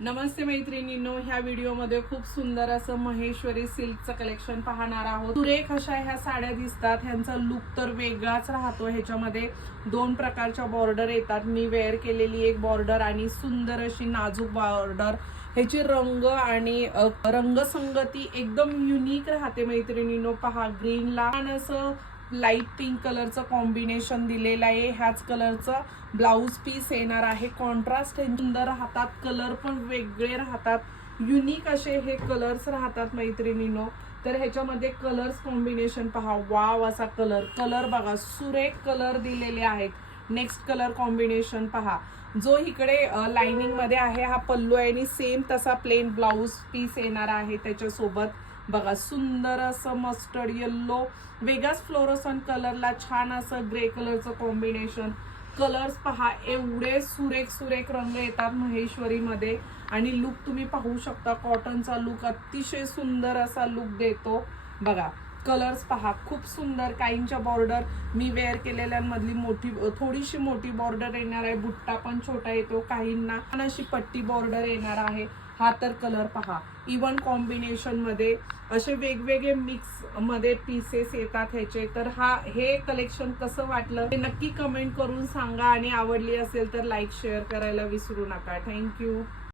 नमस्ते मैत्रिणींनो, ह्या व्हिडिओमध्ये खूप सुंदर असं महेश्वरी सिल्कचं कलेक्शन पाहणार आहोत। सुरेख अशा ह्या साड्या दिसतात, ह्यांचा लुक तर वेगळाच राहतो। ह्याच्यामध्ये दोन प्रकारच्या बॉर्डर येतात। मी वेअर केलेली एक बॉर्डर आणि सुंदर अशी नाजूक बॉर्डर। ह्याची रंग आणि रंगसंगती एकदम युनिक राहते मैत्रिणींनो। पहा, ग्रीनला छान असं लाईट पिंक कलरचं कॉम्बिनेशन दिलेलं आहे। ह्याच कलरचं ब्लाउज पीस येणार आहे। कॉन्ट्रास्ट सुंदर राहतात, कलर पण वेगळे राहतात, युनिक असे हे कलर्स राहतात मैत्रिणींनो। तर ह्याच्यामध्ये कलर्स कॉम्बिनेशन पहा, वाव असा कलर बघा, सुरेख कलर दिलेले आहेत। नेक्स्ट कलर कॉम्बिनेशन पहा, जो इकडे लाइनिंग मध्ये आहे हा पल्लू आहे आणि सेम तसा प्लेन ब्लाउज पीस येणार आहे त्याच्यासोबत। बघा, सुंदर असं मस्टर्ड येल्लो, वेगळाच फ्लोरोसन कलरला छान असं ग्रे कलरचं कॉम्बिनेशन। कलर्स पहा, एवढे सुरेख रंग येतात महेश्वरी मध्ये आणि लुक तुम्ही पाहू शकता। कॉटनचा लुक अतिशय सुंदर असा लुक देतो। बघा, कलर्स पहा, खूप सुंदर। काहींच्या बॉर्डर मी वेअर केलेल्यांमधली मोठी, थोडीशी मोठी बॉर्डर येणार आहे, बुट्टा पण छोटा येतो। काहींना अशी पट्टी बॉर्डर येणार आहे। हा तर कलर पहा, इवन कॉम्बिनेशन मध्ये असे वेगवेगळे मिक्स मध्ये पीसेस येतात ह्याचे। तर हे कलेक्शन कसं वाटलं हे नक्की कमेंट करून सांगा आणि आवडली असेल तर लाईक शेअर करायला विसरू नका। थँक्यू।